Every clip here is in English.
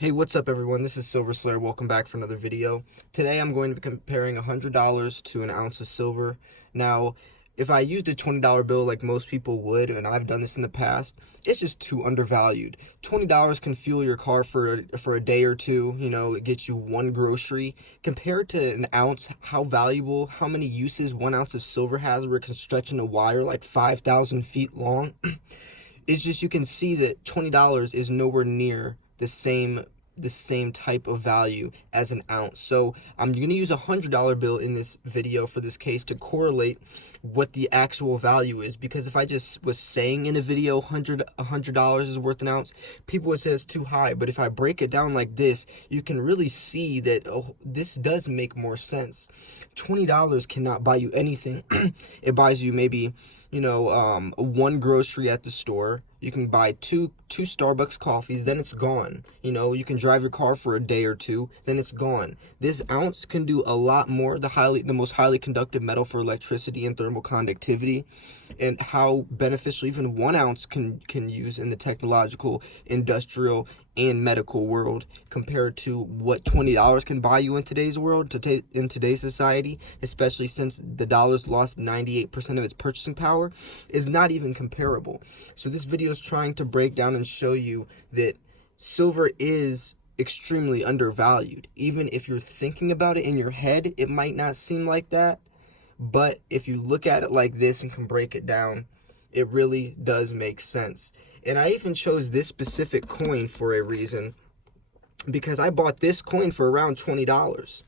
Hey, what's up everyone? This is Silver Slayer. Welcome back for another video. Today I'm going to be comparing $100 to an ounce of silver. Now, if I used a $20 bill like most people would, and I've done this in the past, it's just too undervalued. $20 can fuel your car for a day or two, it gets you one grocery. Compared to an ounce, how valuable, how many uses 1 ounce of silver has, where it can stretch in a wire like 5,000 feet long. It's just, you can see that $20 is nowhere near the same type of value as an ounce. So I'm going to use $100 bill in this video for this case to correlate what the actual value is, because if I just was saying in a video $100 is worth an ounce, people would say it's too high. But if I break it down like this, you can really see that this does make more sense. $20 cannot buy you anything. It buys you maybe one grocery at the store. You can buy two Starbucks coffees, then it's gone. You can drive your car for a day or two, then it's gone. This ounce can do a lot more. The most highly conductive metal for electricity and thermal conductivity, and how beneficial even 1 ounce can use in the technological, industrial, and medical world, compared to what $20 can buy you in today's world, in today's society, especially since the dollar's lost 98% of its purchasing power, is not even comparable. So this video is trying to break down and show you that silver is extremely undervalued. Even if you're thinking about it in your head, it might not seem like that, but if you look at it like this and can break it down, it really does make sense. And I even chose this specific coin for a reason, because I bought this coin for around $20.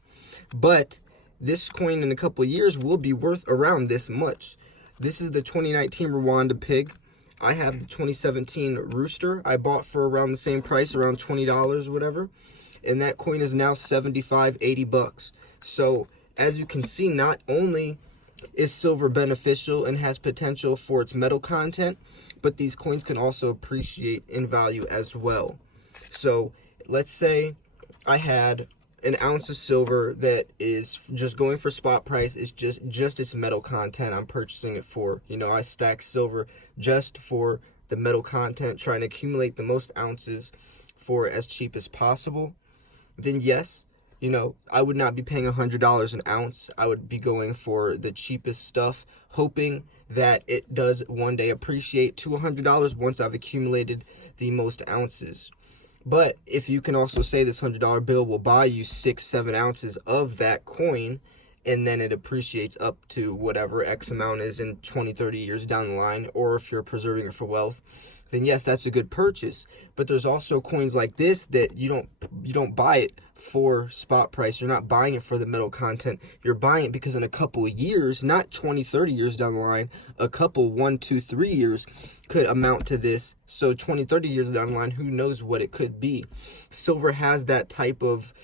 But this coin in a couple of years will be worth around this much. This is the 2019 Rwanda pig. I have the 2017 rooster I bought for around the same price, around $20 or whatever. And that coin is now 75, 80 bucks. So as you can see, not only is silver beneficial and has potential for its metal content, but these coins can also appreciate in value as well. So let's say I had an ounce of silver that is just going for spot price. It's just its metal content I'm purchasing it for. I stack silver just for the metal content, trying to accumulate the most ounces for as cheap as possible. Then yes, I would not be paying $100 an ounce. I would be going for the cheapest stuff, hoping that it does one day appreciate to $100 once I've accumulated the most ounces. But if you can also say this $100 bill will buy you 6-7 ounces of that coin, and then it appreciates up to whatever X amount is in 20-30 years down the line, or if you're preserving it for wealth, then yes, that's a good purchase. But there's also coins like this that you don't buy it for spot price. You're not buying it for the metal content. You're buying it because in a couple of years, not 20-30 years down the line, a couple 1, 2, 3 years could amount to this. So 20-30 years down the line, who knows what it could be. Silver has that type of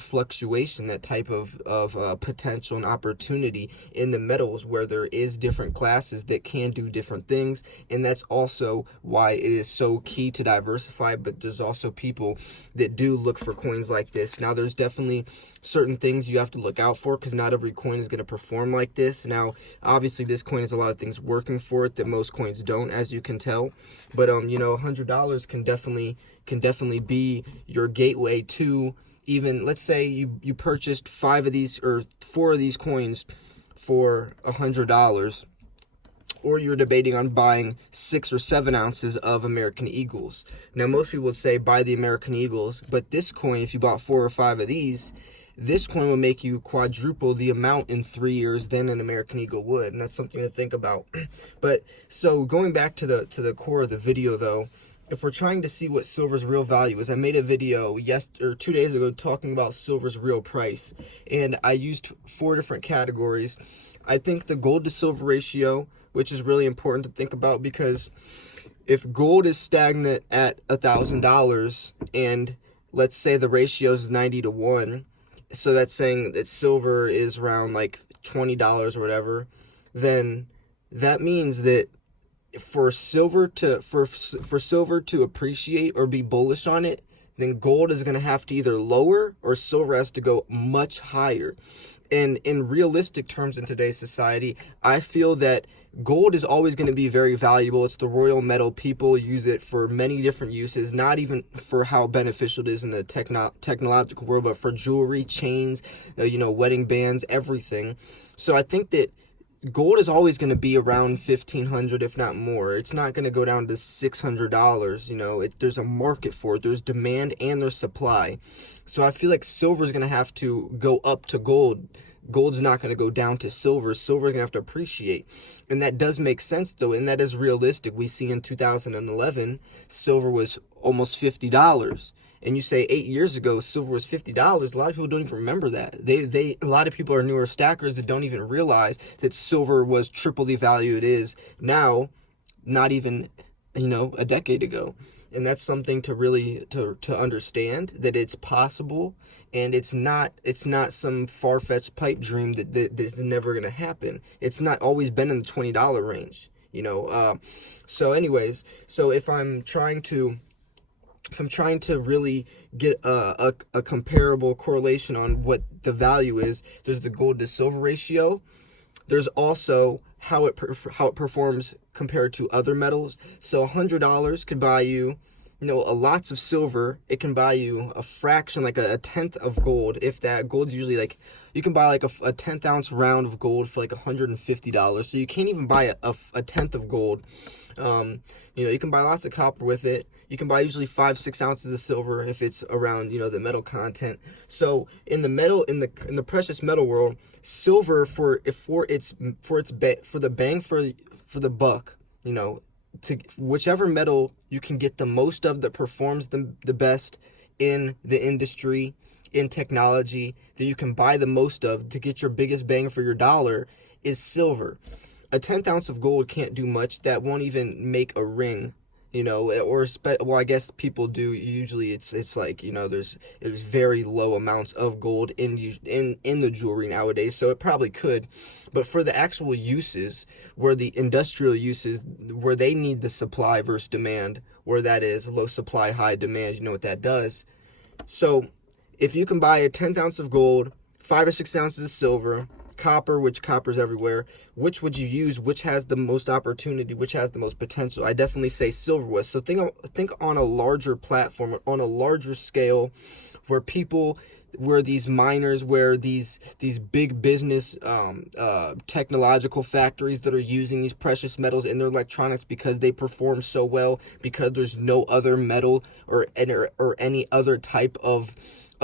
fluctuation, that type of potential and opportunity in the metals, where there is different classes that can do different things. And that's also why it is so key to diversify. But there's also people that do look for coins like this. Now, there's definitely certain things you have to look out for, because not every coin is going to perform like this. Now, obviously this coin has a lot of things working for it that most coins don't, as you can tell. But $100 can definitely be your gateway to, even, let's say you purchased 5 of these or 4 of these coins for $100, or you're debating on buying 6 or 7 ounces of American Eagles. Now, most people would say buy the American Eagles, but this coin, if you bought 4 or 5 of these, this coin will make you quadruple the amount in 3 years than an American Eagle would, and that's something to think about. But so going back to the core of the video, though, if we're trying to see what silver's real value is, I made a video 2 days ago talking about silver's real price, and I used 4 different categories. I think the gold to silver ratio, which is really important to think about, because if gold is stagnant at $1,000 and let's say the ratio is 90-1, so that's saying that silver is around like $20 or whatever, then that means that for silver to appreciate or be bullish on it, then gold is going to have to either lower or silver has to go much higher. And in realistic terms in today's society, I feel that gold is always going to be very valuable. It's the royal metal. People use it for many different uses, not even for how beneficial it is in the technological world, but for jewelry, chains, wedding bands, everything. So I think that gold is always going to be around 1,500, if not more. It's not going to go down to $600. There's a market for it. There's demand and there's supply. So I feel like silver is going to have to go up to gold. Gold's not going to go down to silver. Silver is going to have to appreciate. And that does make sense, though, and that is realistic. We see in 2011, silver was almost $50. And you say 8 years ago silver was $50, a lot of people don't even remember that. A lot of people are newer stackers that don't even realize that silver was triple the value it is now, not even a decade ago. And that's something to really to understand, that it's possible, and it's not some far-fetched pipe dream that is never going to happen. It's not always been in the $20 range, So anyways, so if I'm trying to really get a comparable correlation on what the value is, there's the gold to silver ratio. There's also how it performs compared to other metals. So $100 could buy you, lots of silver. It can buy you a fraction, like a tenth of gold. If that gold's usually like, you can buy like a 10th ounce round of gold for like $150. So you can't even buy a tenth of gold. You can buy lots of copper with it. You can buy usually 5-6 ounces of silver if it's around, the metal content. So in the precious metal world, silver for the bang for the buck, to whichever metal you can get the most of that performs the best in the industry, in technology, that you can buy the most of to get your biggest bang for your dollar, is silver. A 10th ounce of gold can't do much. That won't even make a ring, well, I guess people do. Usually it's like, there's very low amounts of gold in the jewelry nowadays, so it probably could. But for the actual uses, where the industrial uses, where they need the supply versus demand, where that is low supply, high demand, you know what that does. So if you can buy a 10th ounce of gold, 5 or 6 ounces of silver, copper, which copper's everywhere, which would you use? Which has the most opportunity? Which has the most potential? I definitely say silver was. So think on a larger platform, on a larger scale, where these miners, where these big business technological factories that are using these precious metals in their electronics because they perform so well, because there's no other metal or any other type of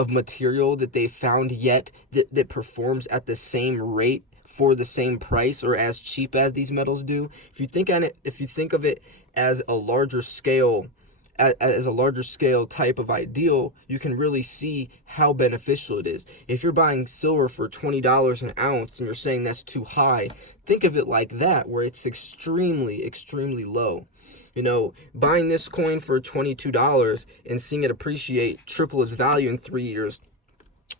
material that they found yet that performs at the same rate for the same price or as cheap as these metals do. If you think of it as a larger scale, as a larger scale type of ideal, you can really see how beneficial it is. If you're buying silver for $20 an ounce and you're saying that's too high, think of it like that, where it's extremely, extremely low. Buying this coin for $22 and seeing it appreciate triple its value in 3 years.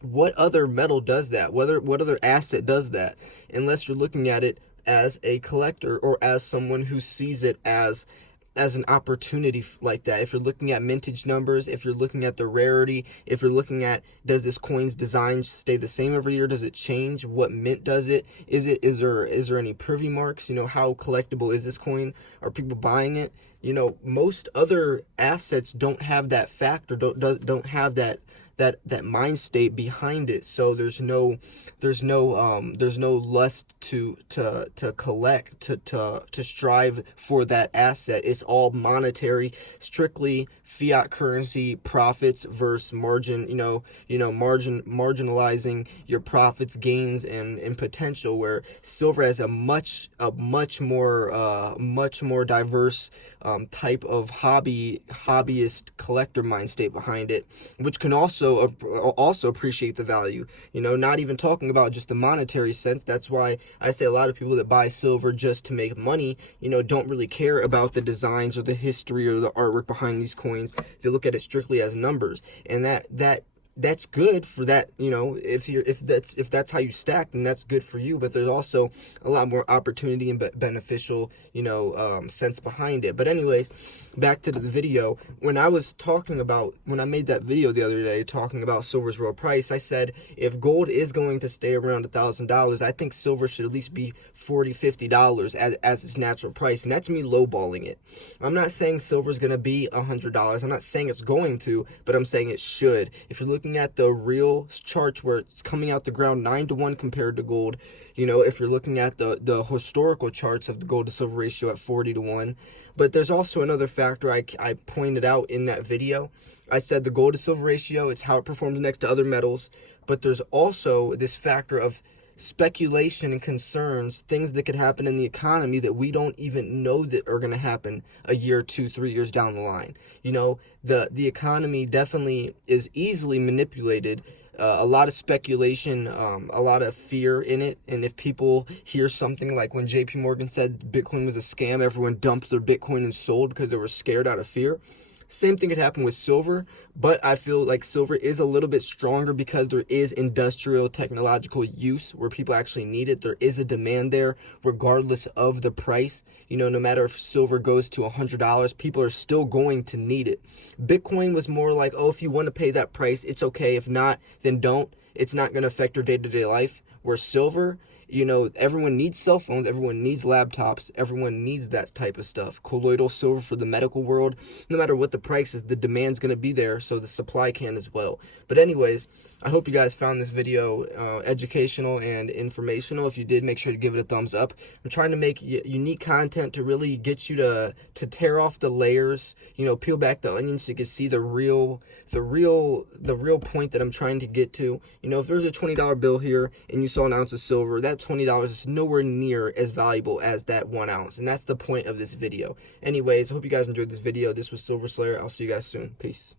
What other metal does that? What other asset does that? Unless you're looking at it as a collector or as someone who sees it as an opportunity like that. If you're looking at mintage numbers, if you're looking at the rarity, if you're looking at, does this coin's design stay the same every year? Does it change? What mint does it? Is there any privy marks? How collectible is this coin? Are people buying it? Most other assets don't have that factor, don't have that mind state behind it. So there's no lust to collect, to strive for that asset. It's all monetary, strictly fiat currency profits versus margin, marginalizing your profits, gains, and potential, where silver has a much more diverse type of hobbyist collector mind state behind it, which can also appreciate the value. Not even talking about just the monetary sense. That's why I say a lot of people that buy silver just to make money, don't really care about the designs or the history or the artwork behind these coins. They look at it strictly as numbers, and that that's good for that, if that's how you stack, then that's good for you. But there's also a lot more opportunity and beneficial, sense behind it. But anyways, back to the video. When I made that video the other day talking about silver's real price, I said if gold is going to stay around $1,000, I think silver should at least be $40-50 as its natural price, and that's me lowballing it. I'm not saying silver's going to be $100. I'm not saying it's going to, but I'm saying it should. If you're looking at the real charts where it's coming out the ground 9-to-1 compared to gold, if you're looking at the historical charts of the gold to silver ratio at 40-to-1. But there's also another factor I pointed out in that video. I said the gold to silver ratio, it's how it performs next to other metals, but there's also this factor of speculation and concerns, things that could happen in the economy that we don't even know that are going to happen a year, 2, 3 years down the line. The economy definitely is easily manipulated. A lot of speculation, a lot of fear in it. And if people hear something like when JP Morgan said Bitcoin was a scam, everyone dumped their Bitcoin and sold because they were scared out of fear. Same thing could happen with silver, but I feel like silver is a little bit stronger because there is industrial technological use where people actually need it. There is a demand there regardless of the price. No matter if silver goes to $100, people are still going to need it. Bitcoin was more like, oh, if you want to pay that price, it's okay. If not, then don't. It's not going to affect your day-to-day life. Where silver, everyone needs cell phones, everyone needs laptops, everyone needs that type of stuff. Colloidal silver for the medical world, no matter what the price is, the demand's going to be there, so the supply can as well. But anyways, I hope you guys found this video educational and informational. If you did, make sure to give it a thumbs up. I'm trying to make unique content to really get you to tear off the layers, peel back the onion so you can see the real point that I'm trying to get to. If there's a $20 bill here and you saw an ounce of silver, that $20 is nowhere near as valuable as that 1 ounce, and that's the point of this video. Anyways, I hope you guys enjoyed this video. This was Silver Slayer. I'll see you guys soon. Peace.